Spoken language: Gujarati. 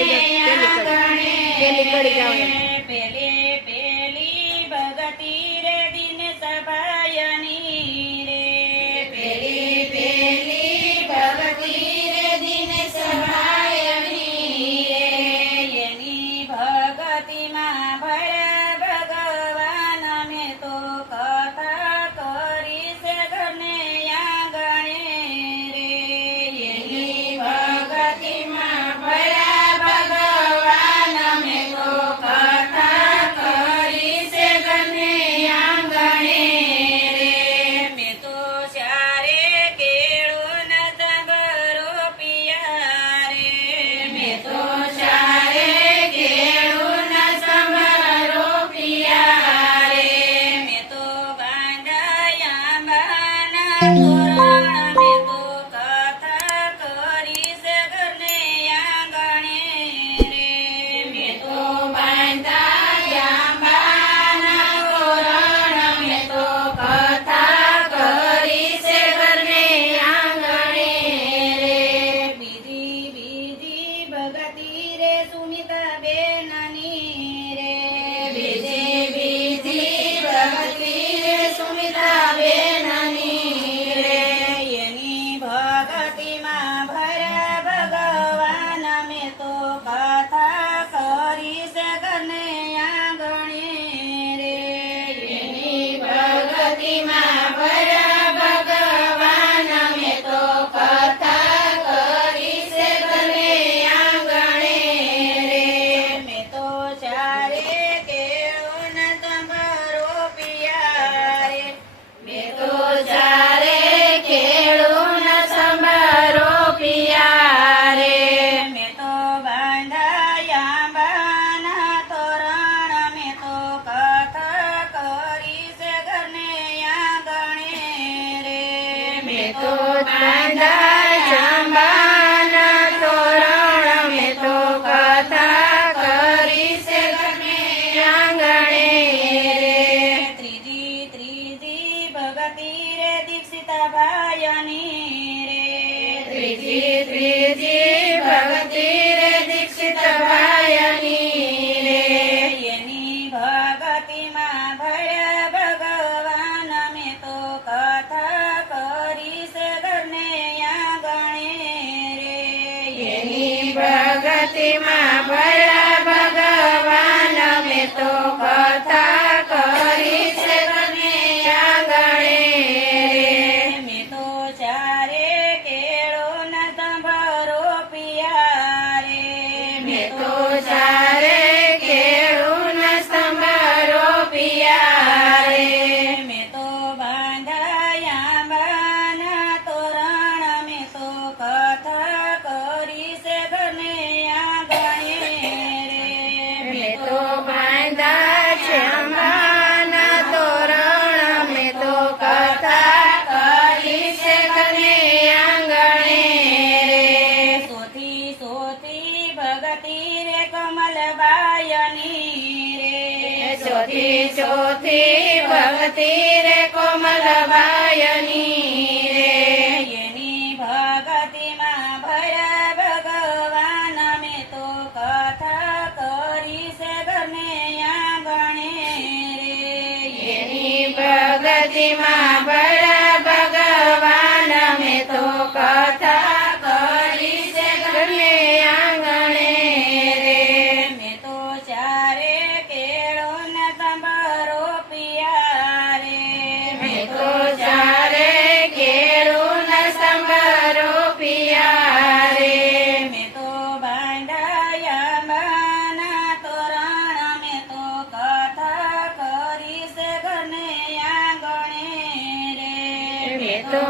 પેલી કડી ગાઓ. પેલી ભગતી રે દિન સભાયની રે પેલી ભગતી રે દિન સહાયની રે એની ભગતિમાં ભળ્યા ભગવાન અમે તો કથા કરીશ ઘરને આંગણે રે એની ભગતિમાં ભળ્યા ભગવાન અમે તો કથા કરી છે ઘરને આંગણે રે મેં તો ચારે કેળું ન સાંભળો પિયા રે મેં તો ચારે કેળું ન સંભાળો પિયા રે મેં તો બાંધાયા બાના તોરણ મેં તો કથા કરીશ ઘરને આંગણે રે મેં તો બાંધાયા બાના તોરણ મેં તો કથા કરી છે ઘરને આંગણે રે બીજી ભગતી રે સુમિતા બેનની રે બીજી ભગતી રે સુમિતા બેનની રે એની ભગતિમાં ભર્યા ભગવાન મેં તો કથા કરીશ ઘરને આંગણે રે એની ભગતિમાં ભર્યા ભગવાન અમે તો કથા કરી છે ઘરને આંગણે રે મેં તો ચારે કેળું ન સંભાળો પિયા રે મેં તો ચારે કેળું ન સંભાળો પિયા રે મેં તો બાંધાયા બાના તોરણ મેં તો કથા કરીશ ઘરને આંગણે રે મેં તો બાંધાયા બાના તોરણ મેં તો કથા કરી છે ઘરને આંગણે રે ત્રીજી ભગતી રે દીક્ષિતા ભાયની રે ત્રીજી ભગતી રે દીક્ષિત ભાયની રે એની ભગતિમાં ભળ્યા ભગવાન મેં તો કથા કરીશ ઘરને આંગણે રે એની ભગતિમાં ભળ્યા ભગવાન અમે તો કથા કરી છે ઘરને આંગણે રે મેં તો ચારે કેળું ન સંભાળો પિયા રે મેં તો ચારે કેળું ન સંભાળો પિયા રે મેં તો બાંધાયા બાના તોરણ મેં તો કથા કરીશ ઘરને આંગણે રે મેં તો બાંધા છે અંબાના તોરણ મેં તો કથા કરી છે ઘરને આંગણે રે સોથી ભગતી રે કમલબાયની રે ચોથી ભગતી રે કોમલબાયની રે એની ભગતિમાં ભર્યા ભગવાન મેં તો કથા કરીશ ઘરને આંગણે રે એની ભગતિમાં ભળ્યા ભગવાન મેં તો કથા કરી છે ઘરને આંગણે રે મેં તો ચારે કેળું ન સંભાળો પિયા રે મેં તો ચારે કેળું ન સંભાળો પિયા રે મેં તો બાંધાયા બાના તોરણ મેં તો કથા કરીશ ઘરને આંગણે રે મેં તો